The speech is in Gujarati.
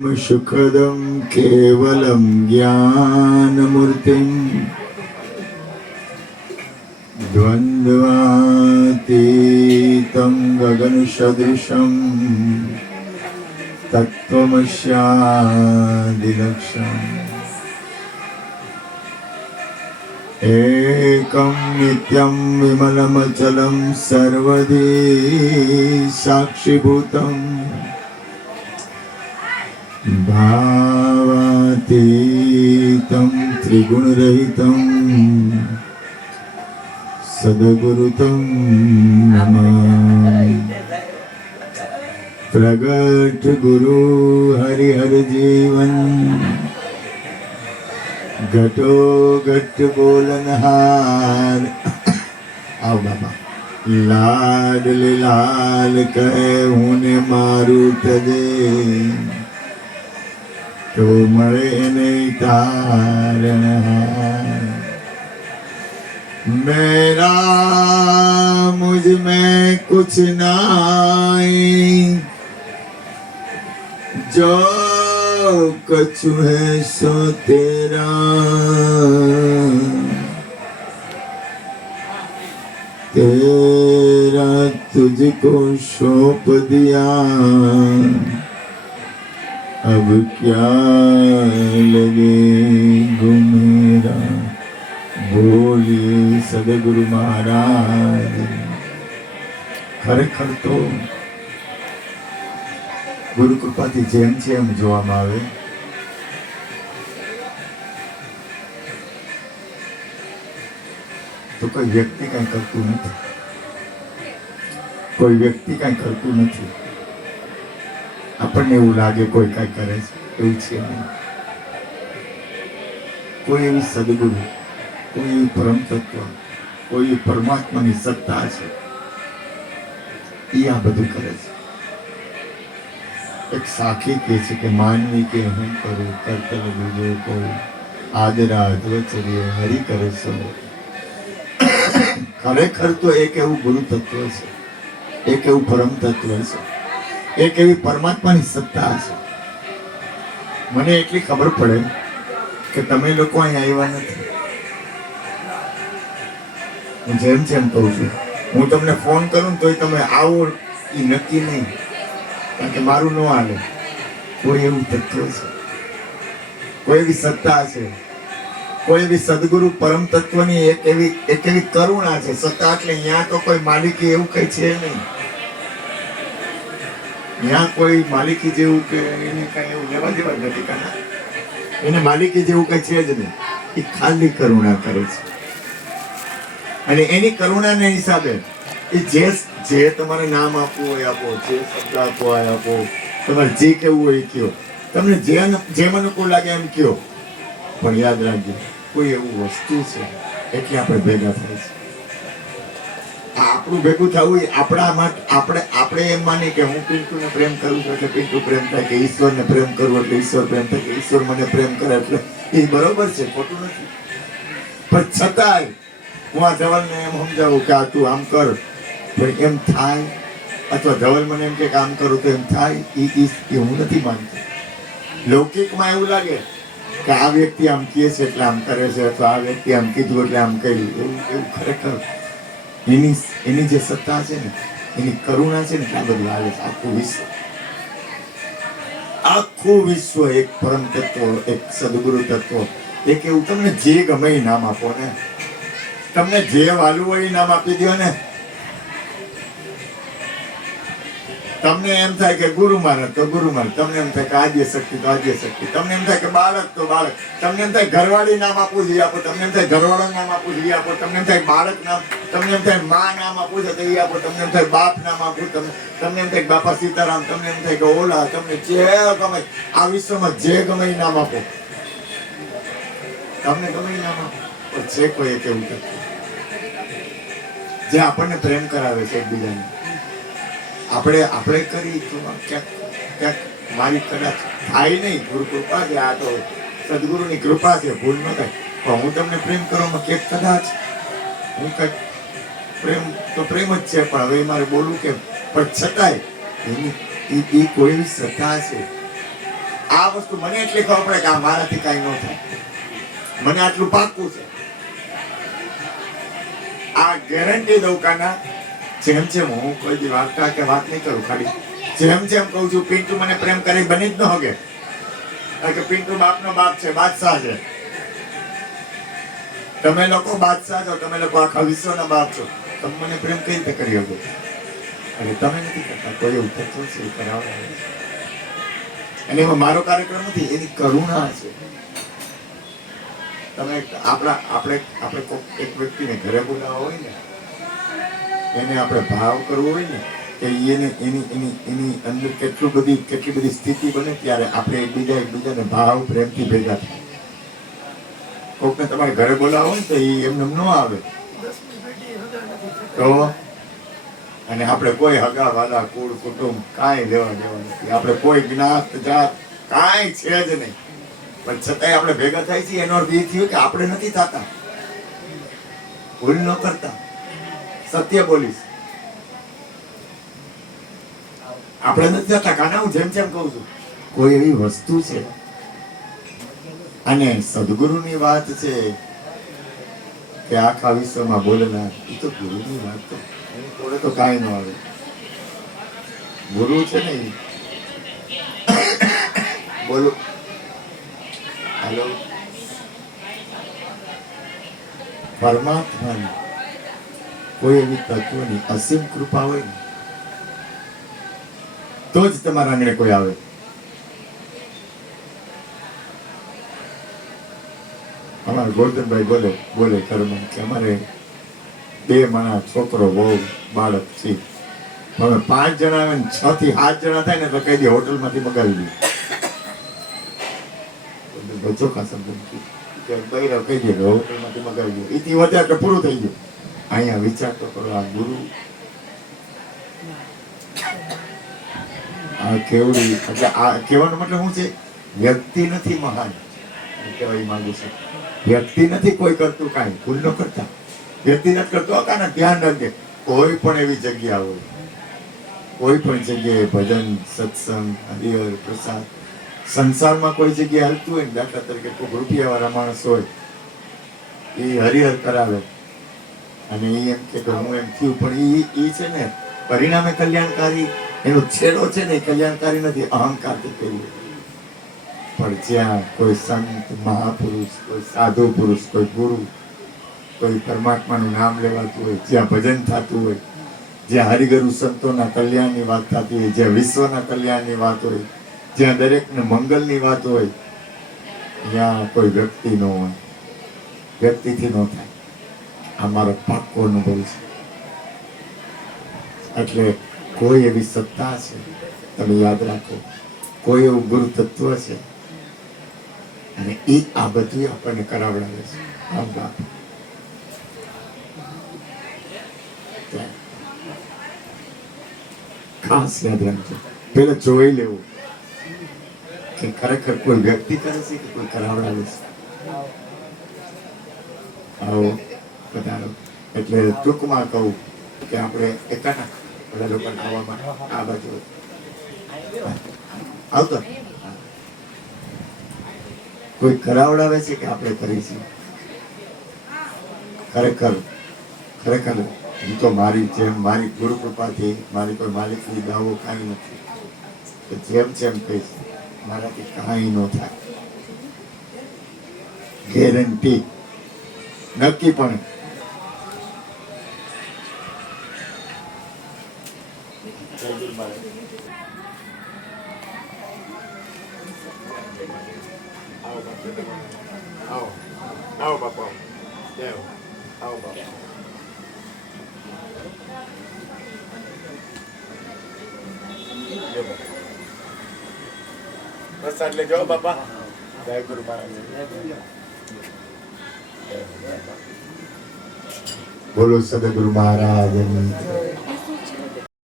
सुखदं केवलं ज्ञानमूर्तिं द्वन्द्वातीतं गगनसदृशं तत्त्वमस्यादिलक्ष्यम् एकं नित्यं विमलमचलं सर्वधी साक्षिभूतम् भावातीतं त्रिगुणरहितं सद्गुरुतं नमामि। प्रगट गुरु हरिहर जीवन घटो घट बोलनहार आओ बाबा लाड लाल कहे हुने मारू तजे तो मरे नहीं तारणहार। मेरा मुझ में कुछ नाई जो कछु है सो तेरा तेरा तुझको सौंप दिया अब क्या लगे मेरा। बोलिए सदगुरु महाराज। खरेखर तो गुरु कृपाથી જેમ છે એમ જોવામાં આવે તો કોઈ વ્યક્તિ કંઈ કરતું નથી, કોઈ વ્યક્તિ કંઈ કરતું નથી। આપણને એવું લાગે કોઈ કાંઈ કરે છે, એવું છે નહીં। કોઈ એવી સદગુરુ, કોઈ એવી પરમ તત્વ, કોઈ પરમાત્માની સત્તા છે, એ આ બધું કરે છે। એક સાખી કહે છે કે માનવી કે હું કરું કર્તવ્ય બીજો કોઈ આદરા અધ્વચર્ય હરિ કરે સૌ। ખરેખર તો એક એવું ગુરુ તત્વ છે, એક એવું પરમ તત્વ છે, એક એવી પરમાત્માની સત્તા છે। મને એટલી ખબર પડે કે તમે લોકો અહીં આવ્યા નથી। હું જેમ જેમ કહું છું, હું તમને ફોન કરું તોય તમે આવો એ નક્કી નહીં, કારણ કે મારું ન હાલે। કોઈ એવું તત્વ છે, કોઈ એવી સત્તા છે, કોઈ એવી સદગુરુ પરમ તત્વની એક એવી કરુણા છે। સત્તા એટલે અહીંયા તો કોઈ માલિકી એવું કઈ છે નહીં, यहाँ कोई मालिकी जेवू के એને કઈ એવું લેવા દેવા નથી કાના, એને માલિકી જેવું કઈ છે જ નહીં। એ ખાલી કરુણા કરે છે અને એની કરુણાના હિસાબે એ જે તમારે નામ આપવું હોય આપો, જે શબ્દ આપવો હોય આપો, તમારે જે કહેવું હોય કયો, તમને જેમ અનુકૂળ લાગે એમ કયો, પણ યાદ રાખજો કોઈ એવું વસ્તુ છે એટલે આપણે ભેગા થાય છે। આપણું ભેગું થવું આપણે એમ માની કે હું પિન્ટુને પ્રેમ કરું છું એટલે પિન્ટુ પ્રેમ થાય, કે ઈશ્વરને પ્રેમ કરું એટલે ઈશ્વર પ્રેમ થાય, કે ઈશ્વર મને પ્રેમ કરે એટલે એ બરોબર છે, ખોટું નથી। પણ છતાંય હું આ ધવલને એમ સમજાવું કે આ તું આમ કર, પણ એમ થાય, અથવા ધવલ મને એમ કે આમ કરું તો એમ થાય, એ હું નથી માનતો। લૌકિકમાં એવું લાગે કે આ વ્યક્તિ આમ કહે છે એટલે આમ કરે છે, અથવા આ વ્યક્તિ આમ કીધું એટલે આમ કર્યું, એવું ખરેખર એની જે સત્તા છે ને, એની કરુણા છે ને, આ બધું હાલે છે। આખું વિશ્વ એક પરમ તત્વ, એક સદગુરુ તત્વ, એક એવું તમને જે ગમે એ નામ આપો ને, તમને જે વાલું હોય એ નામ આપી દો ને, તમને એમ થાય કે ગુરુ મહારાજ તો ગુરુ મહારાજ, તમને એમ થાય કે આદ્ય શક્તિ તો આદ્ય શક્તિ, તમને એમ થાય કે બાળક તો બાળક, તમને એમ થાય ઘરવાળી નામ આપવું જોઈએ આપો, તમને એમ થાય ઘરવાળા નામ આપવું જોઈએ આપો, તમને એમ થાય બાળક નામ, તમને એમ થાય મા નામ આપવું છે તો એ આપો, તમને એમ થાય બાપ નામ આપવું, તમને એમ થાય કે બાપા સીતારામ, તમને એમ થાય કે ઓલા, તમને જે ગમે આ વિશ્વમાં જે ગમે એ નામ આપો, તમને ગમે એ નામ આપો, પણ છે કોઈ એક એવું તત્વ જે આપણને પ્રેમ કરાવે છે એકબીજાને। આપણે કરી તો ક્યાંક મારી કદાચ થાય નહીં, ગુરુ કૃપા છે, આ તો સદગુરુની કૃપા છે, ભૂલ ન થાય, પણ હું તમને પ્રેમ કરવામાં ક્યાંક કદાચ હું કંઈક પ્રેમ તો પ્રેમ જ છે, પણ હવે મારે બોલવું કેમ? પણ છતાંય એની કોઈ શ્રદ્ધા છે આ વસ્તુ મને એટલી ખબર પડે કે આ મારાથી કાંઈ ન થાય, મને આટલું પાક્કું છે. આ ગેરંટી દઉં કાના. જેમ જેમ હું કોઈ દી વાર્તા કે વાત નહીં કરું, ખાલી જેમ જેમ કહું છું પિન્ટુ મને પ્રેમ કરી બની જ ન હોગે, કારણ કે પિન્ટુ બાપનો બાપ છે, બાદશાહ છે. તમે લોકો બાદશાહ છો, તમે લોકો આખા વિશ્વના બાપ છો, તમે મને પ્રેમ કઈ રીતે કરી શકો? અને તમે નથી કરતા. કોઈ એવું થતું છે કરાવે, અને એમાં મારો કાર્યક્રમ નથી, એની કરુણા છે. તમે આપણે એક વ્યક્તિને ઘરે બોલાવવા હોય ને, એને આપણે ભાવ કરવો હોય ને, કે એની અંદર કેટલી બધી સ્થિતિ બને, ત્યારે આપણે એકબીજાને ભાવ પ્રેમથી ભેગા થાય. કોકને તમારે ઘરે બોલાવો ને તો એ એમને ન આવે તો, અને આપણે કોઈ હગા વાલા કુળ કુટુંબ કાંઈ લેવા દેવા નથી, આપણે કોઈ જ્ઞાત જાત કાંઈ છે જ નહીં, પણ છતાંય આપણે ભેગા થાય છે. એનો અર્થ એ થયો કે આપણે નથી થતા, ભૂલ ન કરતા, સત્ય બોલીશ, આપણે નથી થતા. કાના હું જેમ જેમ કહું છું, કોઈ એવી વસ્તુ છે, અને સદગુરુની વાત છે કે આખા વિશ્વમાં બોલનાર, એ તો ગુરુની વાત તો એની જોડે તો કાંઈ ન આવે. ગુરુ છે ને બોલો, હાલો, પરમાત્માની કોઈ એવી તત્વની અસીમ કૃપા હોય ને તો જ તમારા આંગણે કોઈ આવે. અમારા ગોરધનભાઈ બોલે ઘરમાં કે અમારે 2 માણસ, છોકરો, વહુ, બાળક છે. હવે 5 જણા આવે ને 6 થી 7 જણા થાય ને તો કહી દે હોટલમાંથી મગાવી દે. ચોખા શબ્દ બૈરા કહી દે હોટલમાંથી મગાવી દે, એથી વધારે તો પૂરું થઈ ગયું. અહીંયા વિચાર તો કરો, આ ગુરુ આ કેવડી, એટલે આ કહેવાનો મતલબ શું છે? વ્યક્તિ નથી મહાન કહેવાય માંગુ છું. વ્યક્તિ નથી કોઈ કરતું કાંઈ, ભૂલ ન કરતા. વ્યક્તિ નથી કરતો કાના ધ્યાન રાખજે. કોઈ પણ એવી જગ્યા હોય, કોઈ પણ જગ્યાએ ભજન, સત્સંગ, હરિહર, પ્રસાદ, સંસારમાં કોઈ જગ્યાએ હાલતું હોય ને, દાખલા તરીકે કોઈ રૂપિયાવાળા માણસ હોય, એ હરિહર કરાવે અને એ એમ કે હું એમ થયું, પણ એ છે ને પરિણામે કલ્યાણકારી, એનો છેડો છે ને કલ્યાણકારી નથી, અહંકારથી કર્યું. પણ જ્યાં કોઈ સંત, મહાપુરુષ, કોઈ સાધુ પુરુષ, કોઈ ગુરુ, કોઈ પરમાત્માનું નામ લેવાતું હોય, જ્યાં ભજન થતું હોય, જ્યાં હરિગુરુ સંતોના કલ્યાણની વાત થતી હોય, જ્યાં વિશ્વના કલ્યાણની વાત હોય, જ્યાં દરેકને મંગલની વાત હોય, ત્યાં કોઈ વ્યક્તિ ન હોય, વ્યક્તિથી ન થાય. આ મારો પાક્કો અનુભવ છે. એટલે કોઈ એવી સત્તા છે, તમે યાદ રાખો, કોઈ એવું ગુરુ તત્વ છે, અને એ આ બધું આપણને કરાવડાવે છે. ખાસ યાદ રાખજો, પેલા જોઈ લેવું કે ખરેખર કોઈ વ્યક્તિ કરે છે કે કોઈ કરાવડાવે છે. આવો પધારો. એટલે ટૂંકમાં કહું કે આપણે એકાના બધા લોકોને આવવામાં આ બાજુ આવતો કોઈ કરાવડાવે છે કે આપણે કરીશું. ખરેખર ખરેખર હું તો મારી જેમ, મારી ગુરુ કૃપાથી, મારી કોઈ માલિકની દાવો કાંઈ નથી, તો જેમ જેમ કહીશ મારાથી કાંઈ ન થાય, ગેરંટી, નક્કી. પણ આવો બાપા, આવો બાપા. પ્રસાદ લઈ જાઓ બાપા. જય ગુરુ મહારાજ. બોલો સદગુરુ મહારાજ.